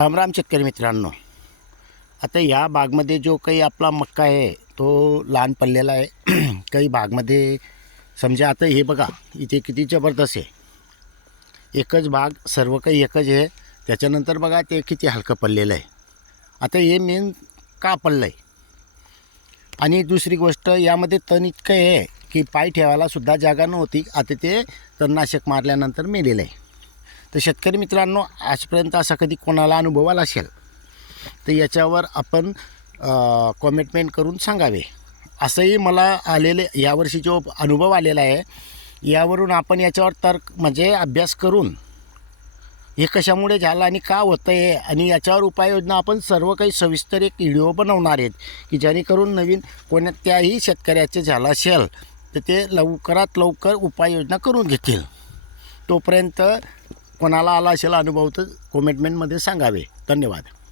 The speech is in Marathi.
रामराम शेतकरी मित्रांनो, आता या बागमध्ये जो काही आपला मक्का आहे तो लहान पडलेला आहे. काही बागमध्ये समजा आता हे बघा इथे किती जबरदस्त आहे. एकच बाग सर्व काही एकच आहे. त्याच्यानंतर बघा ते किती हलकं पडलेलं आहे. आता हे मेन का पडलं आहे. आणि दुसरी गोष्ट यामध्ये तण इतकं आहे की पाय ठेवायलासुद्धा जागा नव्हती. आता ते तणनाशक मारल्यानंतर मेलेलं आहे. तर शेतकरी मित्रांनो, आजपर्यंत असा कधी कोणाला अनुभव आला असेल तर याच्यावर आपण कॉमेंटमेंट करून सांगावे. असंही मला आलेले यावर्षी जो अनुभव आलेला आहे यावरून आपण याच्यावर तर्क म्हणजे अभ्यास करून हे कशामुळे झालं आणि का होतं आहे आणि याच्यावर उपाययोजना आपण सर्व काही सविस्तर एक व्हिडिओ बनवणार आहेत की जेणेकरून नवीन कोणत्याही शेतकऱ्याचे झालं असेल तर ते लवकरात लवकर उपाययोजना करून घेतील. तोपर्यंत कोणाला आला असेल अनुभव तर कॉमेंटमेंटमध्ये सांगावे. धन्यवाद.